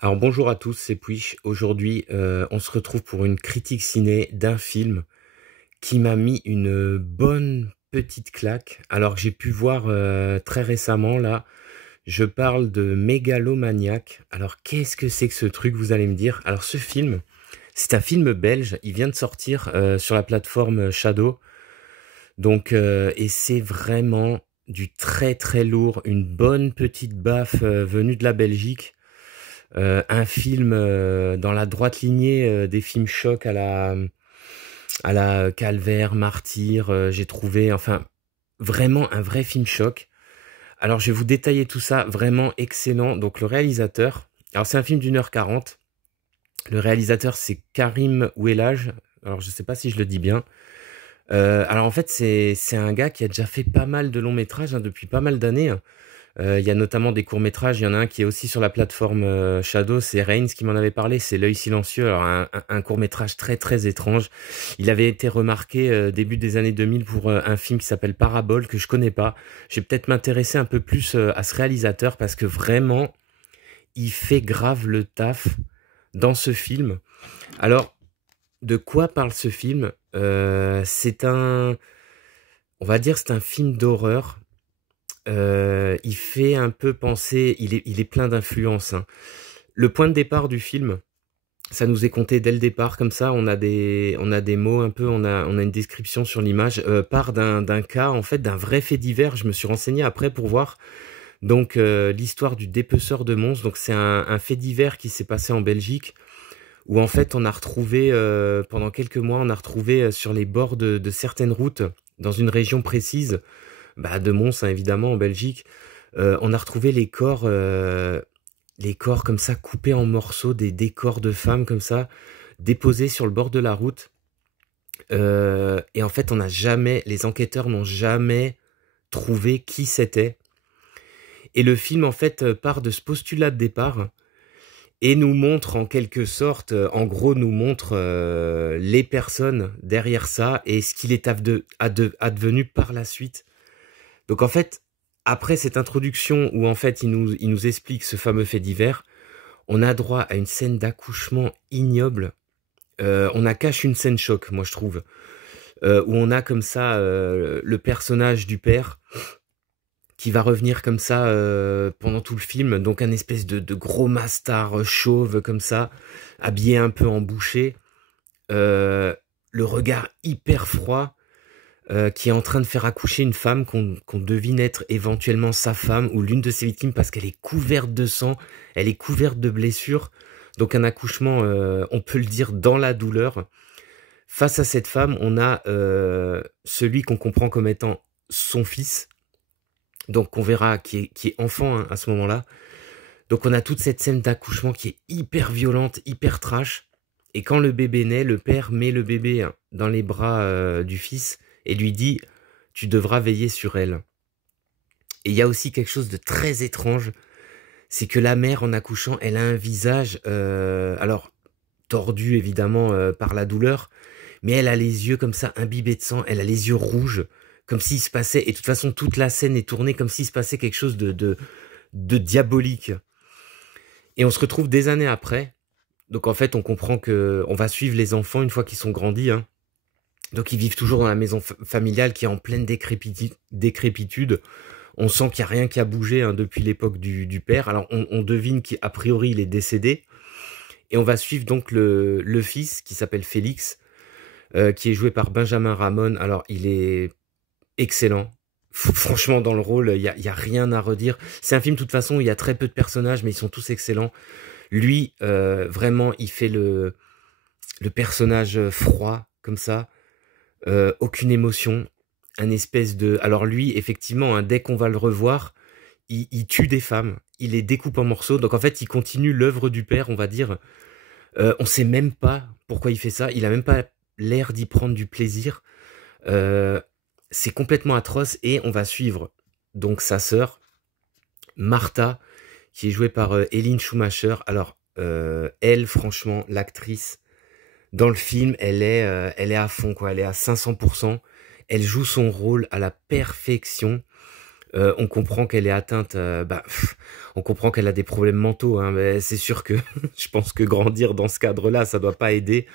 Alors bonjour à tous, c'est Puish. Aujourd'hui, on se retrouve pour une critique ciné d'un film qui m'a mis une bonne petite claque. Alors que j'ai pu voir très récemment là, je parle de Mégalomaniac. Alors qu'est-ce que c'est que ce truc, vous allez me dire? Alors ce film, c'est un film belge. Il vient de sortir sur la plateforme Shadow. Donc et c'est vraiment du très très lourd, une bonne petite baffe venue de la Belgique. Un film dans la droite lignée des films chocs à la Calvaire, Martyr, j'ai trouvé, enfin, vraiment un vrai film choc. Alors, je vais vous détailler tout ça, vraiment excellent. Donc, le réalisateur, alors c'est un film d'1h40. Le réalisateur, c'est Karim Ouelaj. Alors, je sais pas si je le dis bien. Alors, en fait, c'est un gars qui a déjà fait pas mal de longs métrages hein, depuis pas mal d'années. Il y a notamment des courts-métrages, il y en a un qui est aussi sur la plateforme Shadow, c'est Reigns qui m'en avait parlé, c'est L'œil silencieux, alors un court-métrage très très étrange. Il avait été remarqué début des années 2000 pour un film qui s'appelle Parabole, que je connais pas. Je vais peut-être m'intéresser un peu plus à ce réalisateur, parce que vraiment, il fait grave le taf dans ce film. Alors, de quoi parle ce film? On va dire c'est un film d'horreur. Il fait un peu penser, il est plein d'influences, hein. Le point de départ du film, ça nous est conté dès le départ, comme ça, on a des mots un peu, on a une description sur l'image, part d'un cas, en fait, d'un vrai fait divers. Je me suis renseigné après pour voir. Donc, l'histoire du dépeceur de monstres. Donc, c'est un fait divers qui s'est passé en Belgique, où en fait, on a retrouvé, pendant quelques mois, on a retrouvé sur les bords de certaines routes, dans une région précise, bah, de Mons, hein, évidemment, en Belgique, on a retrouvé les corps comme ça, coupés en morceaux, des corps de femmes comme ça, déposés sur le bord de la route. Et en fait, les enquêteurs n'ont jamais trouvé qui c'était. Et le film, en fait, part de ce postulat de départ et nous montre en quelque sorte, en gros, nous montre les personnes derrière ça et ce qu'il est advenu par la suite. Donc en fait, après cette introduction où en fait il nous explique ce fameux fait divers, on a droit à une scène d'accouchement ignoble. On a cache une scène choc, moi je trouve, où on a comme ça le personnage du père qui va revenir comme ça pendant tout le film, donc un espèce de gros mastard chauve comme ça, habillé un peu en boucher, le regard hyper froid, qui est en train de faire accoucher une femme qu'on devine être éventuellement sa femme ou l'une de ses victimes, parce qu'elle est couverte de sang, elle est couverte de blessures. Donc un accouchement, on peut le dire, dans la douleur. Face à cette femme, on a celui qu'on comprend comme étant son fils, donc on verra qui est enfant hein, à ce moment-là. Donc on a toute cette scène d'accouchement qui est hyper violente, hyper trash. Et quand le bébé naît, le père met le bébé hein, dans les bras du fils et lui dit « Tu devras veiller sur elle ». Et il y a aussi quelque chose de très étrange, c'est que la mère en accouchant, elle a un visage, alors tordu évidemment par la douleur, mais elle a les yeux comme ça imbibés de sang, elle a les yeux rouges, comme s'il se passait, et de toute façon toute la scène est tournée comme s'il se passait quelque chose de diabolique. Et on se retrouve des années après, donc en fait on comprend que on va suivre les enfants une fois qu'ils sont grandis, hein. Donc ils vivent toujours dans la maison familiale qui est en pleine décrépitude. On sent qu'il n'y a rien qui a bougé hein, depuis l'époque du père. Alors on devine qu'a priori il est décédé. Et on va suivre donc le fils qui s'appelle Félix, qui est joué par Benjamin Ramon. Alors il est excellent. Franchement dans le rôle, il y a rien à redire. C'est un film de toute façon où il y a très peu de personnages, mais ils sont tous excellents. Lui, vraiment, il fait le personnage froid, comme ça. Aucune émotion, un espèce de... Alors lui, effectivement, hein, dès qu'on va le revoir, il tue des femmes, il les découpe en morceaux, donc en fait, il continue l'œuvre du père, on va dire. On sait même pas pourquoi il fait ça, il a même pas l'air d'y prendre du plaisir. C'est complètement atroce, et on va suivre donc sa sœur, Martha, qui est jouée par Eline Schumacher. Alors, elle, franchement, l'actrice... Dans le film, elle est à fond, quoi. Elle est à 500%. Elle joue son rôle à la perfection. On comprend qu'elle est atteinte, on comprend qu'elle a des problèmes mentaux, hein, mais c'est sûr que je pense que grandir dans ce cadre-là, ça doit pas aider.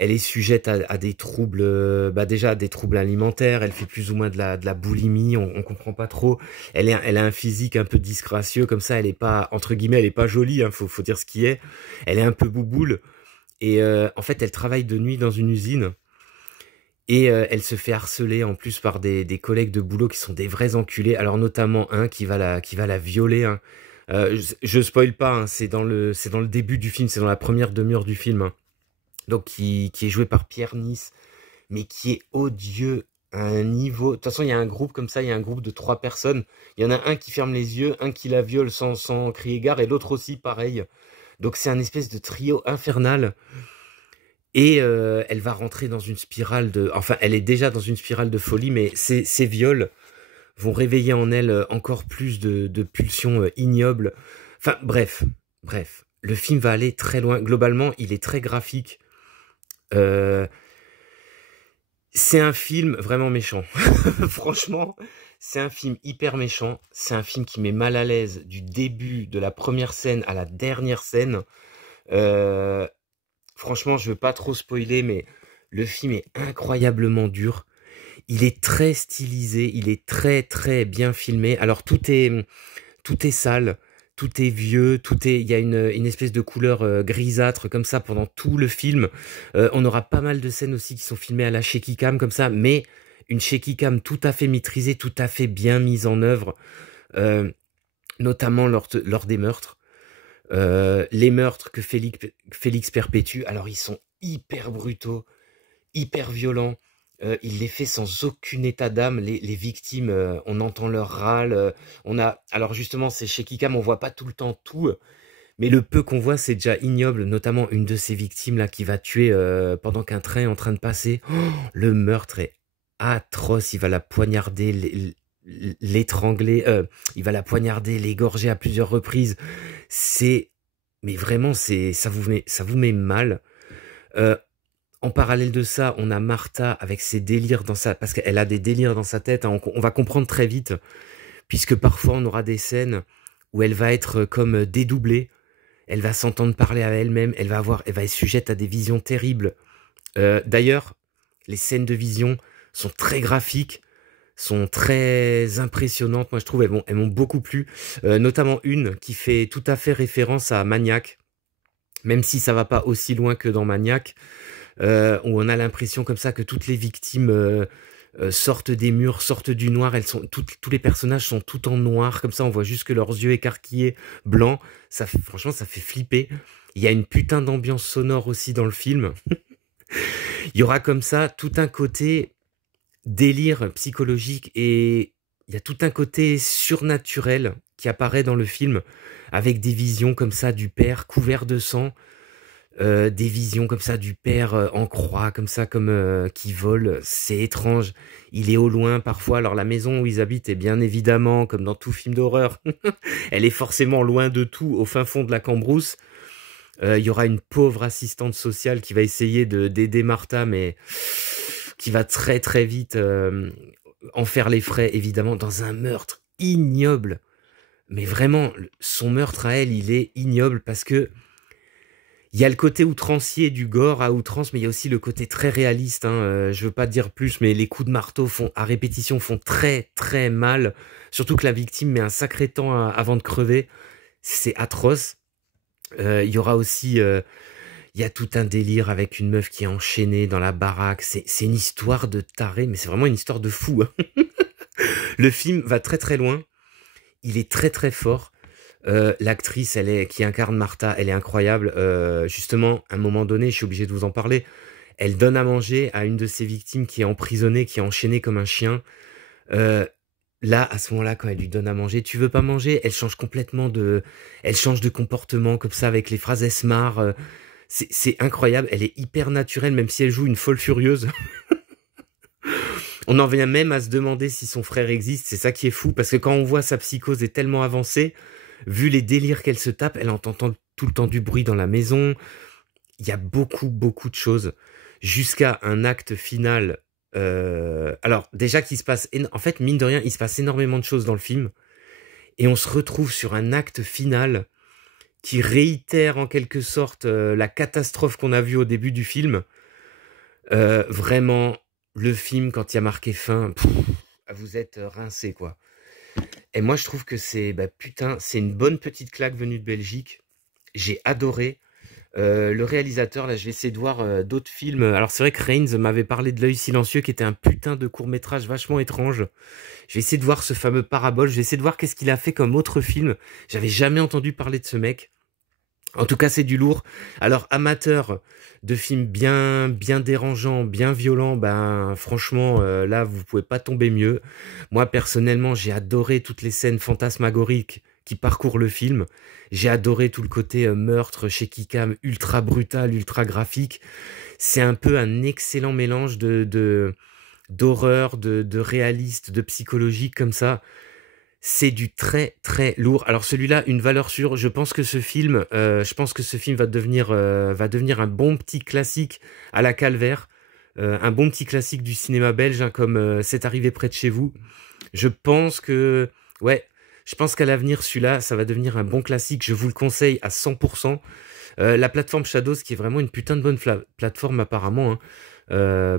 Elle est sujette à des troubles, déjà des troubles alimentaires. Elle fait plus ou moins de la boulimie. On comprend pas trop. Elle a un physique un peu disgracieux comme ça. Elle est pas entre guillemets, elle est pas jolie. Hein, faut dire ce qui est. Elle est un peu bouboule. Et en fait, elle travaille de nuit dans une usine. Et elle se fait harceler en plus par des collègues de boulot qui sont des vrais enculés. Alors notamment un qui va la violer. Hein. Je spoil pas. Hein, c'est dans le début du film. C'est dans la première demi-heure du film. Hein. Donc qui est joué par Pierre Nice, mais qui est odieux à un niveau. De toute façon, il y a un groupe comme ça, il y a un groupe de 3 personnes. Il y en a un qui ferme les yeux, un qui la viole sans crier gare, et l'autre aussi pareil. Donc c'est un espèce de trio infernal. Et elle va rentrer dans une spirale de... Enfin, elle est déjà dans une spirale de folie, mais ces viols vont réveiller en elle encore plus de pulsions ignobles. Enfin, bref. Le film va aller très loin. Globalement, il est très graphique. C'est un film vraiment méchant. Franchement, c'est un film hyper méchant. C'est un film qui met mal à l'aise du début de la première scène à la dernière scène. Franchement, je veux pas trop spoiler, mais le film est incroyablement dur. Il est très stylisé, il est très très bien filmé. Alors tout est sale, tout est vieux, il y a une espèce de couleur grisâtre comme ça pendant tout le film. On aura pas mal de scènes aussi qui sont filmées à la shaky cam comme ça, mais une shaky cam tout à fait maîtrisée, tout à fait bien mise en œuvre, notamment lors des meurtres. Les meurtres que Félix perpétue, alors ils sont hyper brutaux, hyper violents. Il les fait sans aucun état d'âme. Les victimes, on entend leur râle. Alors justement, c'est chez Kikam, on voit pas tout le temps tout, mais le peu qu'on voit, c'est déjà ignoble. Notamment une de ces victimes là qui va tuer pendant qu'un train est en train de passer. Oh, le meurtre est atroce. Il va la poignarder, l'étrangler. Il va la poignarder, l'égorger à plusieurs reprises. Mais vraiment, ça vous met mal. En parallèle de ça, on a Martha avec ses délires parce qu'elle a des délires dans sa tête. Hein, on va comprendre très vite, puisque parfois on aura des scènes où elle va être comme dédoublée. Elle va s'entendre parler à elle-même. Elle va être sujette à des visions terribles. D'ailleurs, les scènes de vision sont très graphiques, sont très impressionnantes. Moi, je trouve elles m'ont beaucoup plu. Notamment une qui fait tout à fait référence à Maniac, même si ça va pas aussi loin que dans Maniac. Où on a l'impression comme ça que toutes les victimes sortent des murs, sortent du noir. Tous les personnages sont tout en noir, comme ça on voit juste que leurs yeux écarquillés, blancs. Franchement, ça fait flipper. Il y a une putain d'ambiance sonore aussi dans le film. Il y aura comme ça tout un côté délire psychologique et il y a tout un côté surnaturel qui apparaît dans le film avec des visions comme ça du père couvert de sang. Des visions comme ça du père en croix, comme ça, qui vole. C'est étrange. Il est au loin parfois. Alors la maison où ils habitent est bien évidemment, comme dans tout film d'horreur, elle est forcément loin de tout, au fin fond de la cambrousse. Il y aura une pauvre assistante sociale qui va essayer d'aider Martha, mais qui va très très vite en faire les frais, évidemment, dans un meurtre ignoble. Mais vraiment, son meurtre à elle, il est ignoble parce que il y a le côté outrancier du gore à outrance, mais il y a aussi le côté très réaliste. Hein. Je veux pas dire plus, mais les coups de marteau à répétition font très très mal. Surtout que la victime met un sacré temps avant de crever. C'est atroce. Il y aura aussi... il y a tout un délire avec une meuf qui est enchaînée dans la baraque. C'est une histoire de taré, mais c'est vraiment une histoire de fou. Hein. Le film va très très loin. Il est très très fort. L'actrice qui incarne Martha, elle est incroyable. Justement, à un moment donné, je suis obligé de vous en parler. Elle donne à manger à une de ses victimes qui est emprisonnée, qui est enchaînée comme un chien. Là, à ce moment-là, quand elle lui donne à manger, tu veux pas manger? Elle change complètement elle change de comportement comme ça avec les phrases elle se marre. C'est incroyable. Elle est hyper naturelle, même si elle joue une folle furieuse. On en vient même à se demander si son frère existe. C'est ça qui est fou, parce que quand on voit sa psychose est tellement avancée, vu les délires qu'elle se tape, elle entend tout le temps du bruit dans la maison. Il y a beaucoup, beaucoup de choses. Jusqu'à un acte final Alors déjà qu'il se passe en fait, mine de rien, il se passe énormément de choses dans le film et on se retrouve sur un acte final qui réitère en quelque sorte, la catastrophe qu'on a vue au début du film. Vraiment, le film quand il y a marqué fin, vous êtes, rincés, quoi. Et moi je trouve que c'est, bah, putain, c'est une bonne petite claque venue de Belgique. J'ai adoré. Le réalisateur, là, je vais essayer de voir d'autres films. Alors c'est vrai que Rains m'avait parlé de L'œil silencieux, qui était un putain de court-métrage vachement étrange. Je vais essayer de voir ce fameux Parabole. Je vais essayer de voir qu'est-ce qu'il a fait comme autre film. J'avais jamais entendu parler de ce mec. En tout cas, c'est du lourd. Alors, amateur de films bien dérangeants, bien violents, ben franchement, là, vous pouvez pas tomber mieux. Moi, personnellement, j'ai adoré toutes les scènes fantasmagoriques qui parcourent le film. J'ai adoré tout le côté meurtre chez Kikam, ultra brutal, ultra graphique. C'est un peu un excellent mélange d'horreur, de réaliste, de psychologique comme ça. C'est du très lourd. Alors celui-là, une valeur sûre. Je pense que ce film va devenir un bon petit classique à la Calvaire, un bon petit classique du cinéma belge, hein, comme C'est arrivé près de chez vous. Je pense que, ouais, je pense qu'à l'avenir, celui-là, ça va devenir un bon classique. Je vous le conseille à 100%. La plateforme Shadows, qui est vraiment une putain de bonne plateforme apparemment, hein.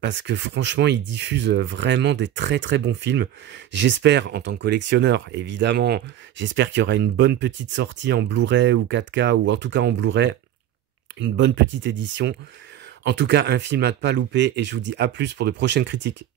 Parce que franchement, ils diffusent vraiment des très bons films. J'espère, en tant que collectionneur, évidemment, j'espère qu'il y aura une bonne petite sortie en Blu-ray ou 4K, ou en tout cas en Blu-ray, une bonne petite édition. En tout cas, un film à ne pas louper, et je vous dis à plus pour de prochaines critiques.